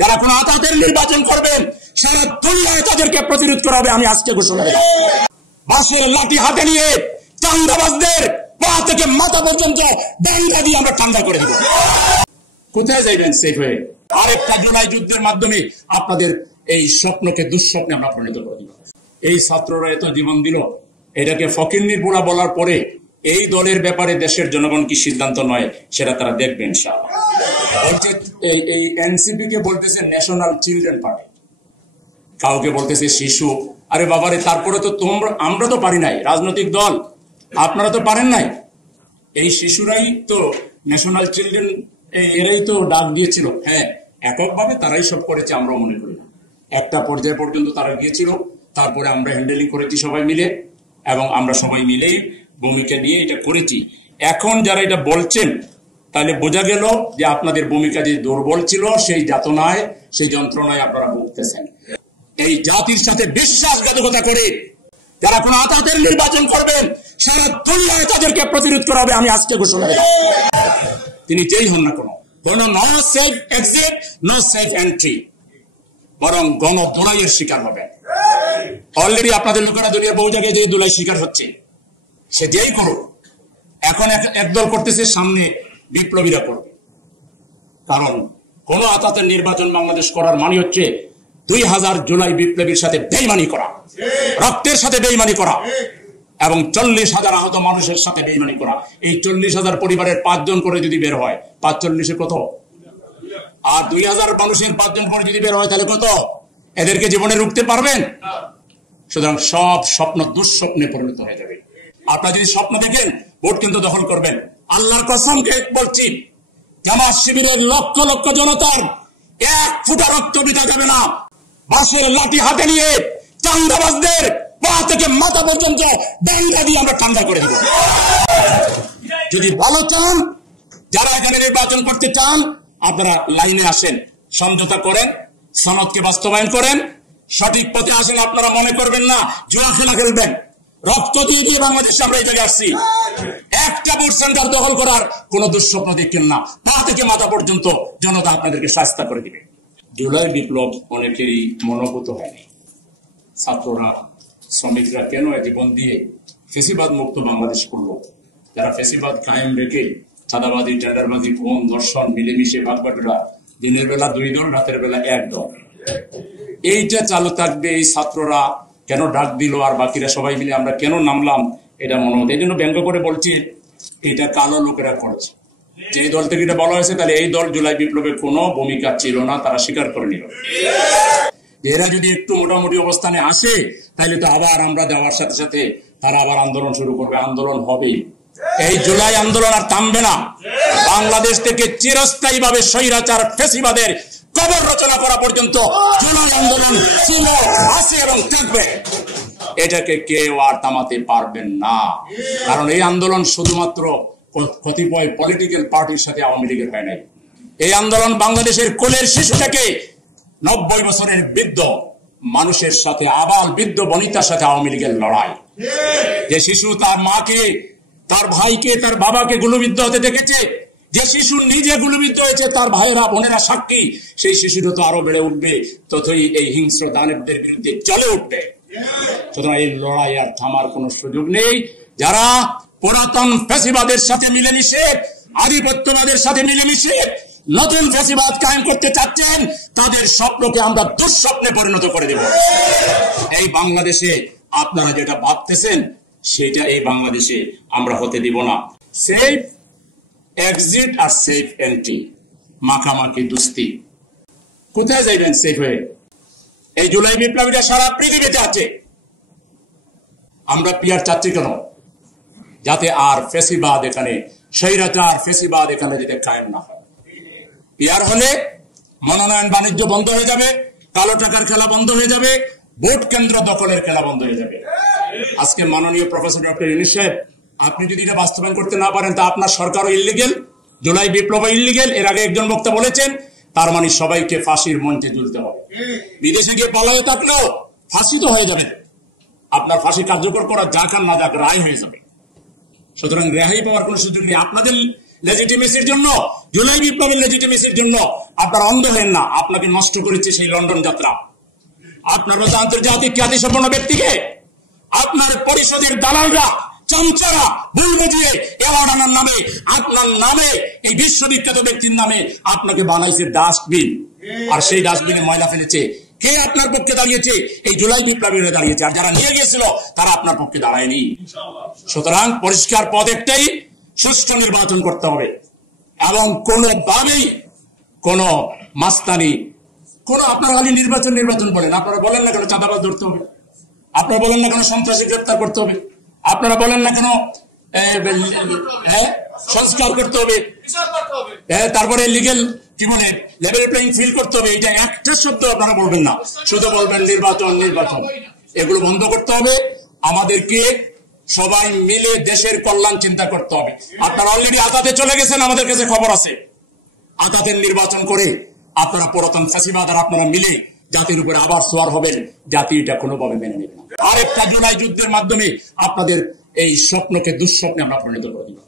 যারা কোন আতাতের নির্বাচন করবেন সারা দুনিয়ায় তাদেরকে প্রতিরোধ করা হবে। আমি আজকে ঘোষণা দিলাম, বাঁশের লাঠি হাতে নিয়ে চাঁদাবাজদের পা থেকে মাথা পর্যন্ত ডান্ডা দিয়ে আমরা ঠান্ডা করে দিব। কোথায় যাইবেন সেফ হয়ে? আরেকটা জুলাই যুদ্ধের মাধ্যমে আপনাদের এই স্বপ্নকে দুঃস্বপ্নে আমরা পরিণত করে দিব। এই ছাত্ররা এত জীবন দিল, এটাকে ফকিন্নির পোলা বলার পরে এই দলের ব্যাপারে দেশের জনগণ কি সিদ্ধান্ত নয় সেটা তারা দেখবেন ইনশাআল্লাহ। এই এনসিপি কে বলতেছে ন্যাশনাল চিলড্রেন পার্টি, কাউকে বলতেছে শিশু। আরে বাবারে, তারপরে তো আমরা তো পারি নাই, রাজনৈতিক দল আপনারা তো পারেন নাই। এই শিশুরাই তো ন্যাশনাল চিলড্রেন, এরাই তো ডাক দিয়েছিল। হ্যাঁ, এককভাবে তারাই সব করেছে আমরা মনে করি না, একটা পর্যায় পর্যন্ত তারা গিয়েছিল, তারপরে আমরা হ্যান্ডেলিং করেছি সবাই মিলে, এবং আমরা সবাই মিলেই ভূমিকা নিয়ে এটা করেছি। এখন যারা এটা বলছেন তাহলে বোঝা গেল যে আপনাদের ভূমিকা যে দুর্বল ছিল, সেই যাতনায় সেই যন্ত্রণায় আপনারা ভুগতেছেন। এই জাতির সাথে বিশ্বাসঘাতকতা করে যারা কোন আতাতের নির্বাচন করবেন সারা দুনিয়ায় তাদেরকে প্রতিরোধ করা হবে। আমি আজকে ঘোষণা দিলাম, তিনি যেই হন না কোনো no safe exit, no safe entry, বরং গণদোলাইয়ের শিকার হবে। অলরেডি আপনাদের লোকেরা দুনিয়ার বহু জায়গায় যে দোলাই শিকার হচ্ছে, সে যেই করুক। এখন একদল করতেছে, সামনে বিপ্লবীরা করবে। কারণ কোন আতাতের নির্বাচন বাংলাদেশ করার মানে হচ্ছে 2000 জুলাই বিপ্লবীর সাথে বেইমানি করা, রক্তের সাথে বেইমানি করা, এবং 40,000 আহত মানুষের সাথে বেইমানি করা। এই 40,000 পরিবারের 5 জন করে যদি বের হয়, 5×40 কত? আর 2000 মানুষের 5 জন করে যদি বের হয় তাহলে কত? এদেরকে জীবনে রুখতে পারবেন? সুতরাং সব স্বপ্ন দুঃস্বপ্নে পরিণত হয়ে যাবে। আপনারা যদি স্বপ্ন দেখেন ভোট কিন্তু দখল করবেন। আল্লাহর কসমকে বলছি, জামাত শিবিরের লক্ষ লক্ষ জনতার 1 ফোঁটা রক্ত বৃথা যাবে না। বাঁশের লাঠি হাতে নিয়ে চাঁদাবাজদের পা থেকে মাথা পর্যন্ত ডান্ডা দিয়ে আমরা ঠান্ডা করে দিব। যদি ভালো চান, যারা এখানে নির্বাচন করতে চান, আপনারা লাইনে আসেন, সমঝোতা করেন, সনদকে বাস্তবায়ন করেন, সঠিক পথে আসেন। আপনারা মনে করবেন না জুয়া খেলা খেলবেন। রক্ত দিয়ে দিয়ে বাংলাদেশে আমরা এই জায়গায় আসছি। একটা ভোট সেন্টার দখল করার কোন দুঃস্বপ্ন দেখেন না। পা থেকে মাথা পর্যন্ত জনতা আপনাদেরকে শাস্তি করে দিবে। জুলাই বিপ্লব অনেকেরই মনোভূত হয়নি। ছাত্ররা, শ্রমিকরা কেন জীবন দিয়ে ফেসিবাদ মুক্ত বাংলাদেশ করলো? যারা ফেসিবাদ কায়েম রেখে চাঁদাবাদী, টেন্ডারবাদী, খুন, ধর্ষণ, মিলেমিশে ভাগবাটোরা, দিনের বেলা 2 দল, রাতের বেলা 1 দল, এইটা চালু থাকবে। এই ছাত্ররা কেন ডাক দিল আর বাকিরা সবাই মিলে আমরা কেন নামলাম, এটা মনে হতো। এই জন্য ব্যঙ্গ করে বলছি, এটা কালো লোকেরা করছে। যে দল থেকে এটা বলা হয়েছে, তাহলে এই দল জুলাই বিপ্লবের কোনো ভূমিকা ছিল না, তারা স্বীকার করে নিল। এরা যদি একটু মোটামুটি অবস্থানে আসে, তাহলে তো আবার আমরা দেওয়ার সাথে সাথে তারা আবার আন্দোলন শুরু করবে। আন্দোলন হবে, এই জুলাই আন্দোলন আর থামবে না। বাংলাদেশ থেকে চিরস্থায়ী ভাবে স্বৈরাচার ফ্যাসিবাদের কবর রচনা করা পর্যন্ত জুলাই আন্দোলন ছিল, আছে এবং থাকবে। এটাকে কেউ আর থামাতে পারবেন না। কারণ এই আন্দোলন শুধুমাত্র কতিপয় পলিটিক্যাল পার্টির সাথে আওয়ামী লীগের হয় নাই। এই আন্দোলন বাংলাদেশের কোলের শিশু থেকে 90 বছরের বৃদ্ধ মানুষের সাথে, আবাল বৃদ্ধ বনিতার সাথে আওয়ামী লীগের লড়াই। যে শিশু তার মাকে, তার ভাইকে, তার বাবাকে গুলিবিদ্ধ হতে দেখেছে, যে শিশু নিজে গুলিবিদ্ধ হয়েছে, তার ভাইয়েরা বোনেরা সাক্ষী, সেই শিশুটা তো আরো বেড়ে উঠবে, ততই এই হিংস্র দানবদের বিরুদ্ধে চলে উঠবে। সুতরাং এই লড়াই আর থামার কোন সুযোগ নেই। যারা পুরাতন ফ্যাসিবাদের সাথে মিলেমিশে, আধিপত্যবাদের সাথে মিলেমিশে নতুন ফ্যাসিবাদ কায়েম করতে চাচ্ছেন, তাদের স্বপ্নকে আমরা দুঃস্বপ্নে পরিণত করে দেব। এই বাংলাদেশে আপনারা যেটা ভাবতেছেন, সেটা এই বাংলাদেশে আমরা হতে দিব না। সেফ এক্সিট আর সেফ এন্ট্রি, মাখামাখি দুস্তি। কোথায় যাইবেন সেফ হয়ে? এই জুলাই বিপ্লবীরা সারা পৃথিবীতে আছে। আমরা পিয়ার চাচ্ছি কেন? যাতে আর ফেসিবাদ এখানে, স্বৈরাচার ফেসিবাদ এখানে যাতে কায়েম না হয়। পিয়ার হলে মনোনয়ন বাণিজ্য বন্ধ হয়ে যাবে, কালো টাকার খেলা বন্ধ হয়ে যাবে, ভোট কেন্দ্র দখলের খেলা বন্ধ হয়ে যাবে। আজকে মাননীয় প্রফেসর ডক্টর ইউনূস সাহেব, আপনি যদি এটা বাস্তবায়ন করতে না পারেন, তা আপনার সরকারও ইল্লিগেল, জুলাই বিপ্লব ইল্লিগেল। এর আগে একজন বক্তা বলেছেন, তার মানে সবাইকে ফাঁসির মঞ্চে ঝুলতে হবে। বিদেশে গিয়ে পলায়ে থাকলেও ফাঁসি তো হয়ে যাবে। আপনার ফাঁসি কার্যকর করা যাক আর না যাক, রায় হয়ে যাবে। সুতরাং রেহাই পাওয়ার কোন সুযোগ নেই। আপনাদের লেজিটিমেসির জন্য, জুলাই বিপ্লবের লেজিটিমেসির জন্য আপনারা অন্ধ হলেন না। আপনাকে নষ্ট করেছে সেই লন্ডন যাত্রা। আপনার মতো আন্তর্জাতিক খ্যাতিসম্পন্ন ব্যক্তিকে আপনার পরিষদের দালালরা, চামচারা ভুল বুঝিয়ে অ্যাওয়ার্ড আনার নামে, আপনার নামে, এই বিশ্ববিখ্যাত ব্যক্তির নামে আপনাকে বানাইছে ডাস্টবিন। আর সেই ডাস্টবিনে ময়লা ফেলেছে কে? আপনার পক্ষে দাঁড়িয়েছে, এই জুলাই বিপ্লবীরা দাঁড়িয়েছে। আর যারা নিয়ে গিয়েছিল তারা আপনার পক্ষে দাঁড়ায়নি। সুতরাং পরিষ্কার পথ একটাই, সুষ্ঠু নির্বাচন করতে হবে এবং কোনোভাবেই কোন মাস্তানি, কোন আপনারা খালি নির্বাচন বলেন। আপনারা বলেন না কেন চাঁদাবাজ ধরতে হবে, আপনারা বলেন না কেন সন্ত্রাসী গ্রেপ্তার করতে হবে, আপনারা বলেন না কেন সংস্কার করতে হবে, তারপরে লিগেল কি বলে লেভেল প্লেইং ফিল্ড করতে হবে। এটা একটা শব্দ আপনারা বলবেন না, শুধু বলবেন নির্বাচন। এগুলো বন্ধ করতে হবে। আমাদেরকে সবাই মিলে দেশের কল্যাণ চিন্তা করতে হবে। আপনারা অলরেডি আদাতে চলে গেছেন, আমাদের কাছে খবর আছে। আদাতের নির্বাচন করে আপনারা পুরাতন ফ্যাসিবাদ আর আপনারা মিলে জাতির উপরে আবার সোয়ার হবেন। জাতি এটা কোনোভাবে মেনে নেবে না। আরেকটা জুলাই যুদ্ধের মাধ্যমে আপনাদের এই স্বপ্নকে দুঃস্বপ্নে আমরা পরিণত করে দিব।